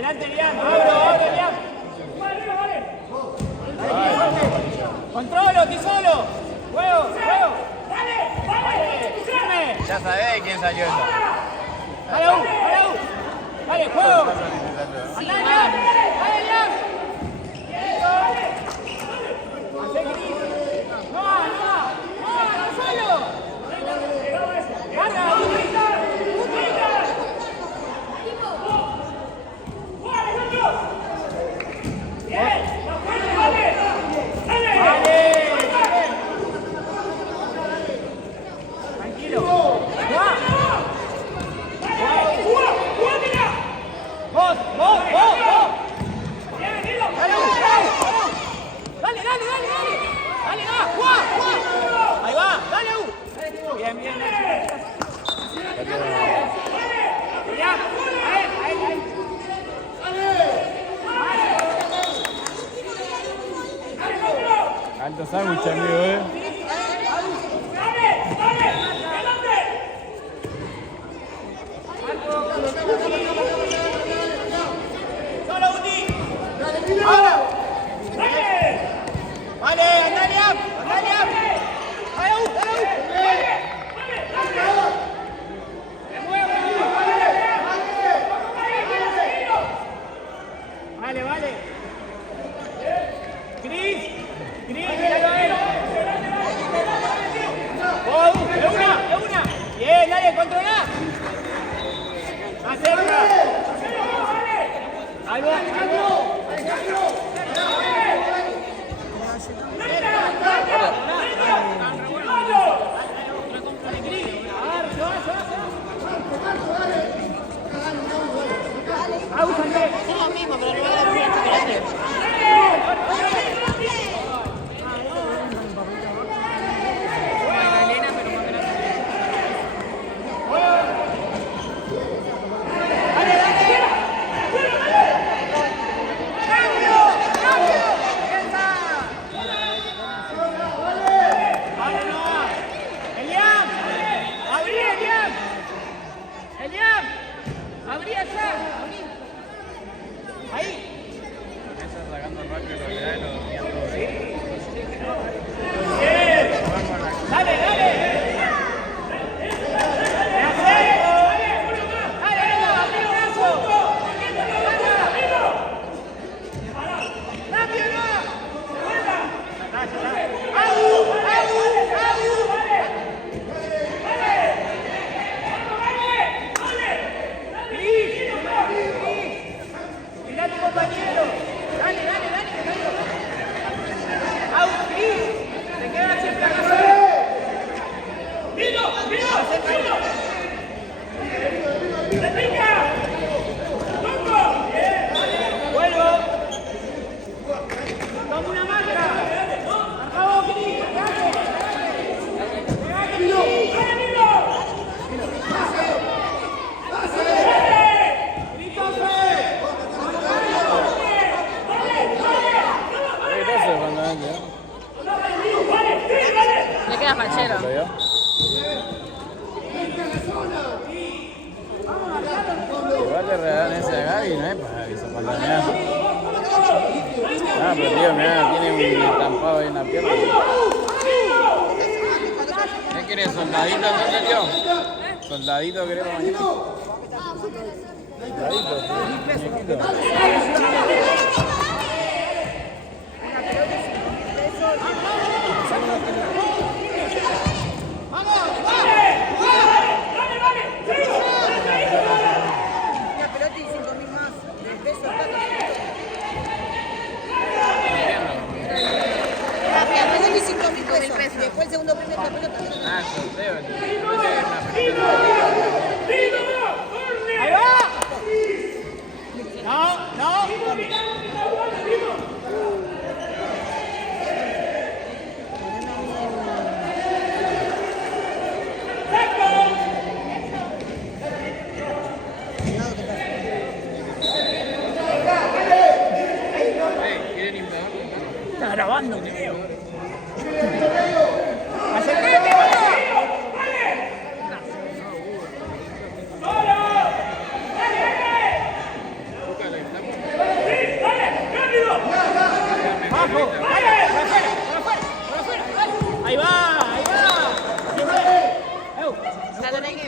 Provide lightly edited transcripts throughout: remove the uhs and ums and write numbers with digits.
Adelante, Liam. Abro, Liam. Controlo, estoy solo. Juego. Dale. Firme. Ya sabés quién salió eso. Dale, Dale, juego. Dale, Liam. Hacé gris. No, solo. Carga, tranquilo. Vos. Dale, juega. Ahí va, dale, Bien. Ahí. Alto sándwich, amigo, Solo Uti. Vale, anda Liam. Dale, Vale. Cris, míralo a él. De una. Bien, dale, controla. Más cerca. Ahí va. Es lo mismo, pero no va a dar mucho chocolate. Abrí allá. Ahí. Está sacando rápido los leales, los miembros. Dale. Compañero, dale. Te quedas siempre acá. ¡Vino! Vuelvo. Toma una marca. Acabó, Cris. Le queda fachero. Igual le regalan ese a Gaby, no es para Gaby, se pantalonea. Ah, pero tío, mirá, tiene un estampado ahí en la pierna. ¿Qué querés, soldadito entonces, tío? ¿Soldadito queremos mañana? Soldadito, muñequito. Después el segundo premio de la pelota. Ah, el sorteo. Ahí va. No.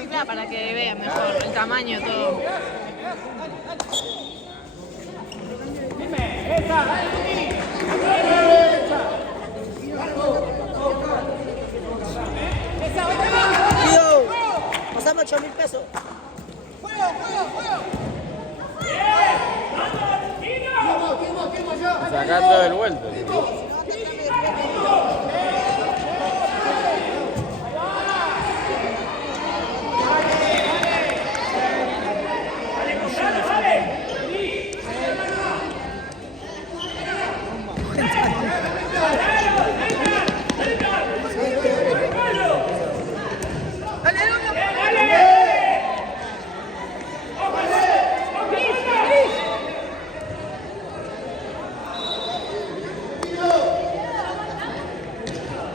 Claro, para que vean mejor el tamaño, todo. Dime, esa, dale, Tuti. Esa, vete más. Tío, pasame 8.000 pesos. Sacando del vuelto.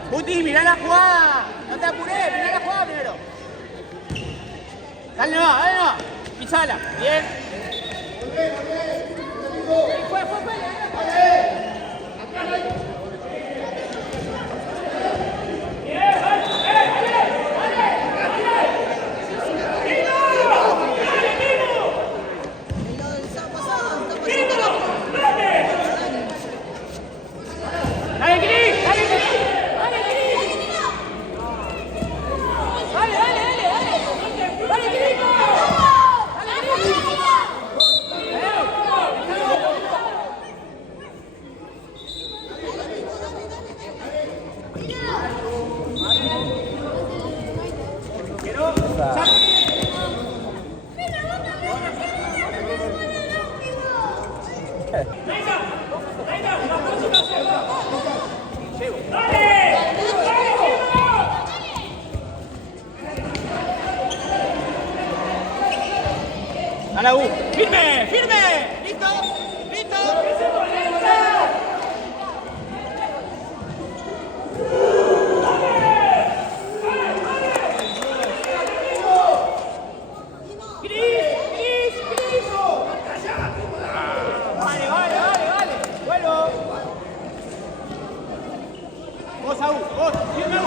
Guti, mirá la jugada. No te apures, mirá la jugada primero. Dale no, dale no. Pisala. Bien. Fue. Dale, Cris, dale, Cris. Dale, Cris. Dale, Cris. A la U. ¡Firme! ¡Firme! ¡Listo! ¡Listo! ¡Cris! Vale. Vuelvo. Vos, Aú, vos. Firme.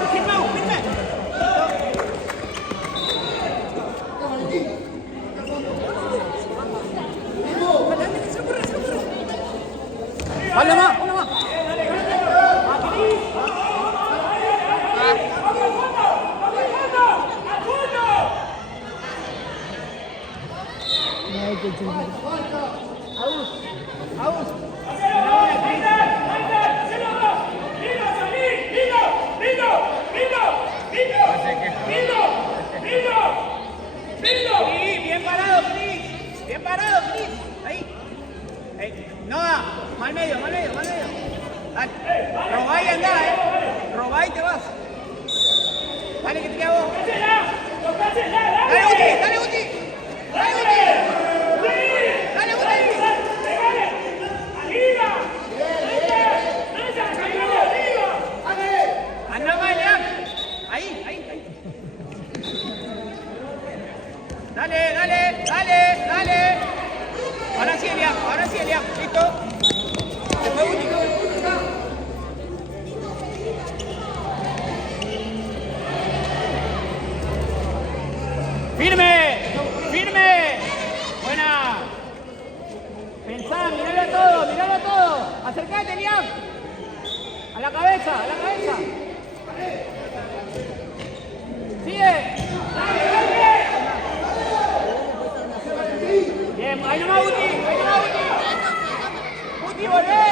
Una más. Bien parado, Cris. Ahí. No, mal medio. Dale. Robá y andá, Robá y te vas. Dale, que te queda vos. Dale, Guti. Anda más, Leán. Ahí. Dale. Ahora sí, Eliam. ¿Listo? Se fue Guti. ¡Firme! Buena. Pensá, miralo todo. Acercate, Eliam. A la cabeza. Sigue. Bien, ahí nomás, Guti. Guti, volvé.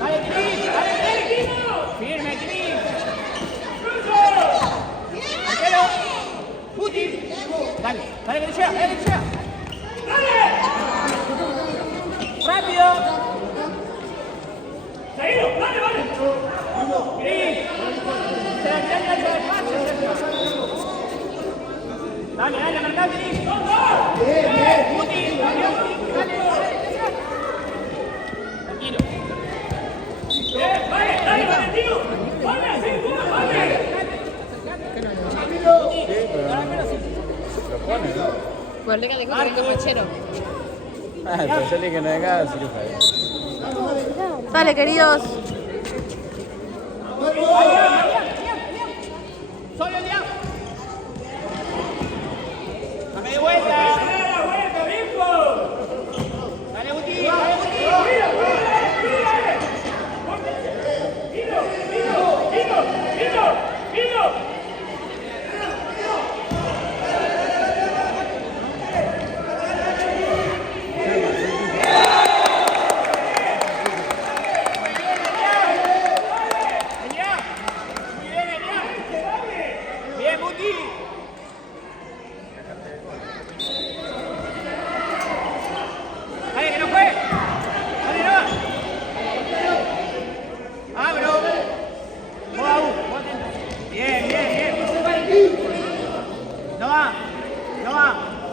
Dale, Cris. Firme, Cris. Marquero. Guti. Dale, que te llega. Rápido. Seguido, dale. Cris. Se la queda despacio. Dale, marcá, Cris. Guti, dale. Tranquilo. Vale, Valentino. Vale. Lo pone, ¿no? Pues le que venga machero. Entonces que no venga, así que fue. Dale, queridos. Solo Eliam.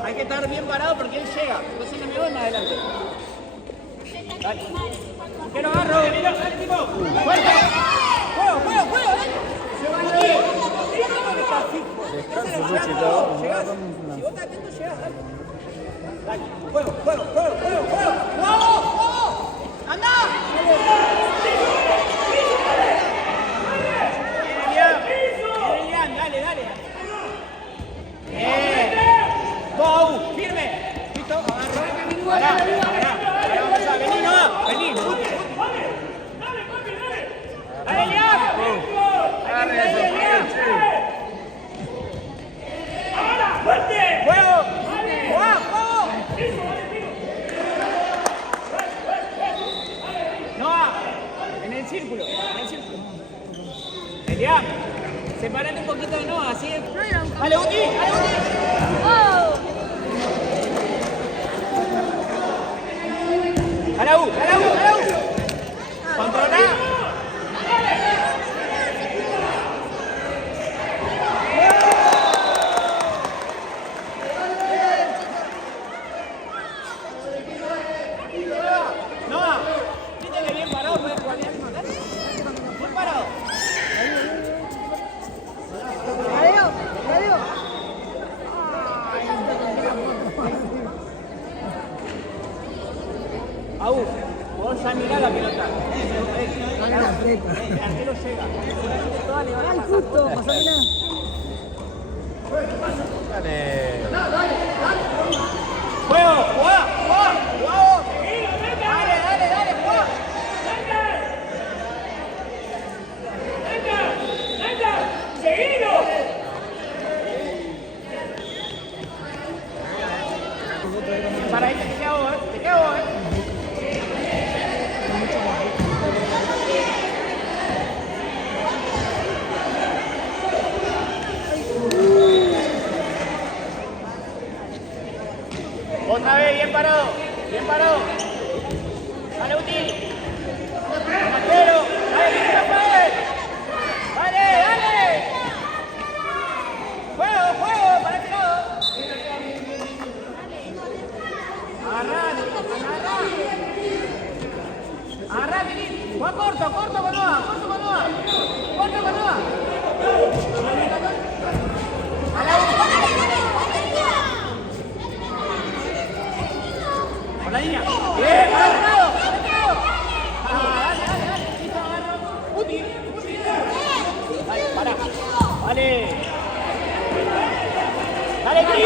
hay que estar bien parado porque él llega. Entonces no me voy más adelante. Dale. Que lo agarro. Dale, tipo. Fuerte. Juego, dale. Descanso, Luchi, todo. Llegás. Si vos estás atento, llegás, dale. Dale. Juego. ¡Vamos! ¡Anda! Elian, dale. Go, firme. Listo, agarra. Pará. Vamos a venir, no. Vení. Dale, Elian. ¡Ahora! ¡Fuerte! ¡Juego! ¡No! En el círculo. Elian, separate un poquito de Noah, así. ¡Dale, Uti! ¡A la U! ¡Controla! Vos ya mirá la pelota. El arquero llega. Ay, justo, pasamela. Dale. Juego, jugá. Dale, jugá. ¡Seguilo! Para ahí te queda vos, Otra vez, bien parado. Dale, Uti. Arquero. Dale, Rafael. Dale. Juego, para este lado. Agarrá, vení. Juega corto con Noah. A la U. Por la línea. Bien, para el lado. Dale. Listo, agarro. Uti. Dale, pará. Dale, Cris.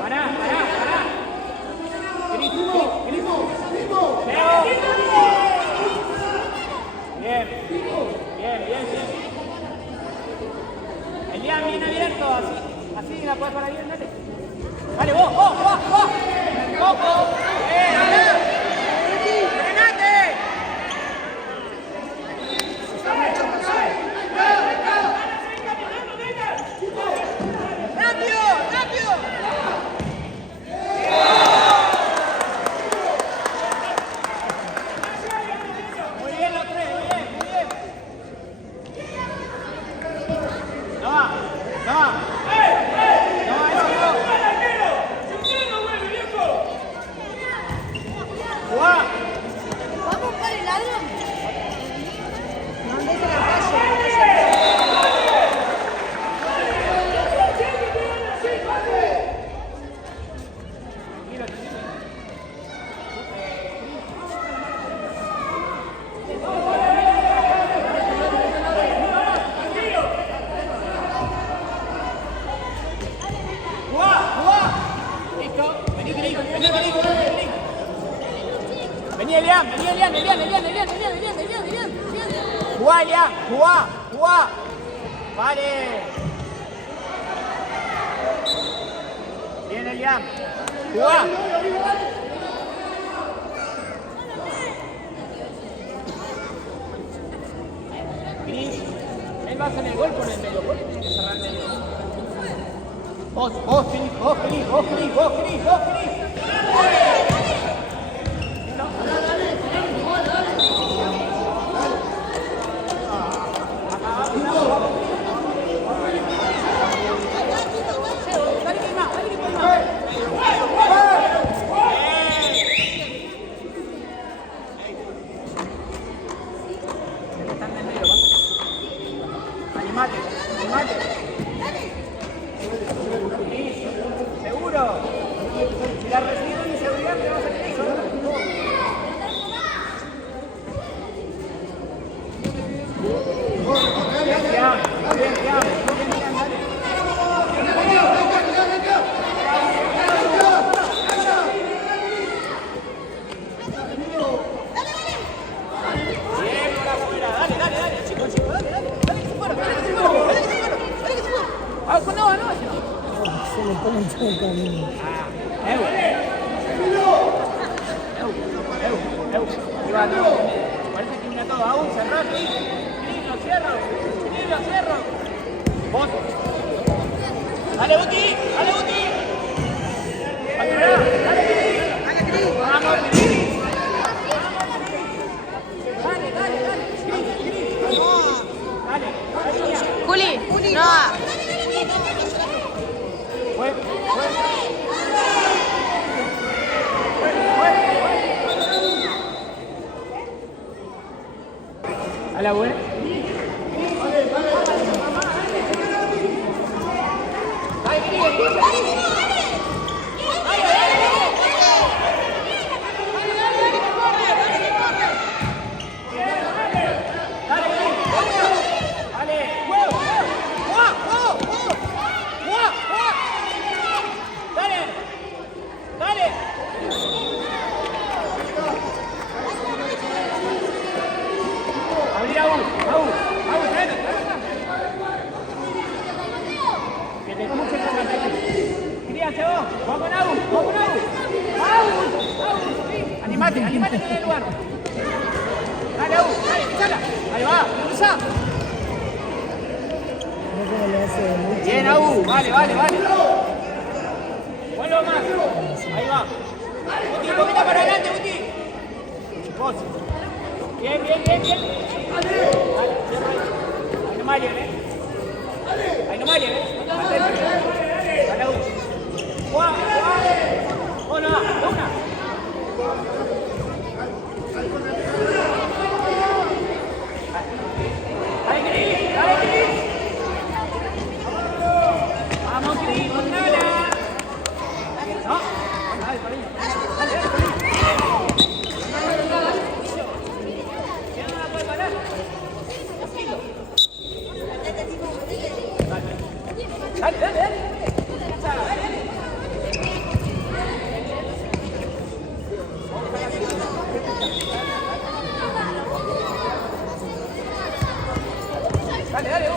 Pará. Cris. Leo. Bien. Elian bien abierto, así la puedes parar bien, dale. Dale, vos. Coco. ¡Frenate! ¡Rápido! Muy bien los tres, muy bien. No. Vamos para el ladrón. No andes en la Vení, Elian. Jugá, Elian. Jugá. Vale. Bien, Elian. Jugá. Cris, él va a hacer el gol por el medio. ¿Por qué tiene que cerrar el medio? Vos, Cris. Mate. Seguro. Si la recibimos en seguridad, te vamos a tener eso. Bien, bien, dale. Bien, por afuera. Dale, chico, dale. Dale que se fuera, dale que se fuera. Ah, no. Se le pone en todo el camino. Parece que mira todo. Aún, cerrá, Cris. Cris, lo cierro. Vos. Dale, Uti. Dale, Cris. Vamos, Cris. Dale. Cris. Dale. Juli, no. Fue. A la buena. Animate en el lugar. Dale, pisala. Ahí va, cruza. Bien, vale. Vuelvo más. Ahí va. Uti, un poquito para adelante, Uti. Vos. Bien. Dale, cierra ahí. Ahí no mallen, Dale, Juan. Una. Dale, Cris. Vamos, Cris, con nada. No. Dale, Parín. Dale. ¿Quién no la puede parar? Dale. Dale,